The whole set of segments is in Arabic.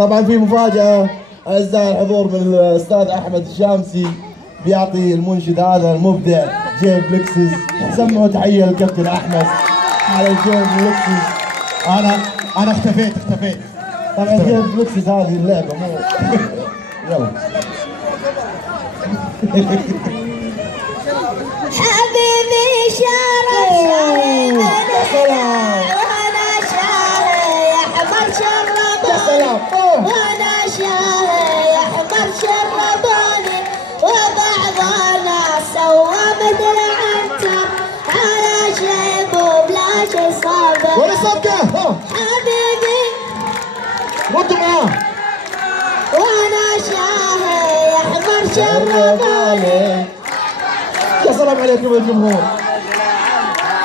طبعا في مفاجأة أعزائي الحضور من الأستاذ أحمد الشامسي، بيعطي المنشد هذا المبدع جيب لكسس. سمعوا تحية للكابتن أحمد على الجيب لكسس. أنا اختفيت. طبعا جيب لكسس هذه اللعبة مو يلا. حبيبي شرف شريف وانا شاهي احمر شربوني وانا شاهي احمر شربوني وبعض الناس سوى مثل عنتر على شيب وبلا شي صابر. وين السابقة؟ حبيبي ردوا معاه. وانا شاهي احمر شربوني. يا سلام عليكم يا الجمهور.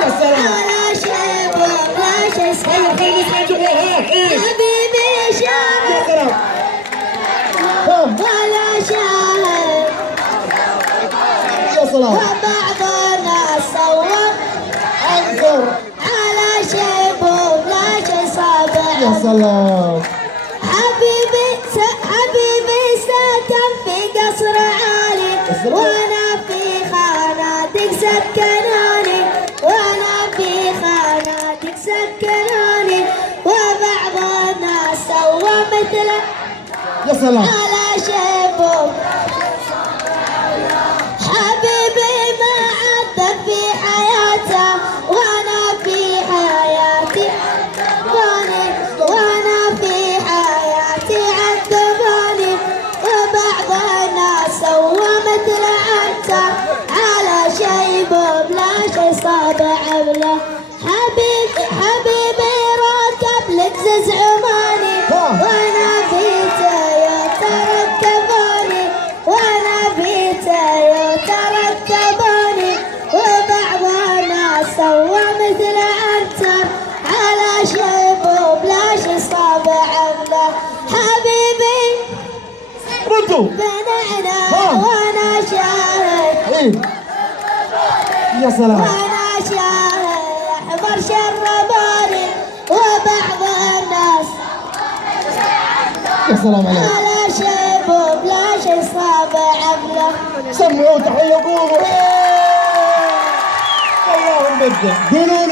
يا سلام. على شيب وبلا شي صابر. حبيبي شرف يا سلام. ولا شاهد يا سلام. وبعض الناس سوى انظر. على شيب وبلا شي صابع. يا سلام. حبيبي سكن في قصر عالي وانا في خاناتك سكنوني وانا في خاناتك سكنوني وبعض الناس سوى مثله. يا سلام. على شيبه حبيبي ما عذب في حياته وانا في حياتي عذبوني وانا في حياتي عذبوني وبعض الناس سوى مثل عنتر على شيبه بلا شي صابع له. حبيبي راكب لكزز عماني وانا في تويوتا ركبوني وانا في تويوتا ركبوني وبعض الناس سوى مثل عنتر على شيبه بلا شي صابع له. حبيبي ردوا. بنعنا وانا شاهد يا سلام. وانا شاهد احمر شربوني وبعض الناس يا سلام عليك. على شيبه بلا شي صابع له. سمعوا تحية قولوا. اللهم بدع. قولوا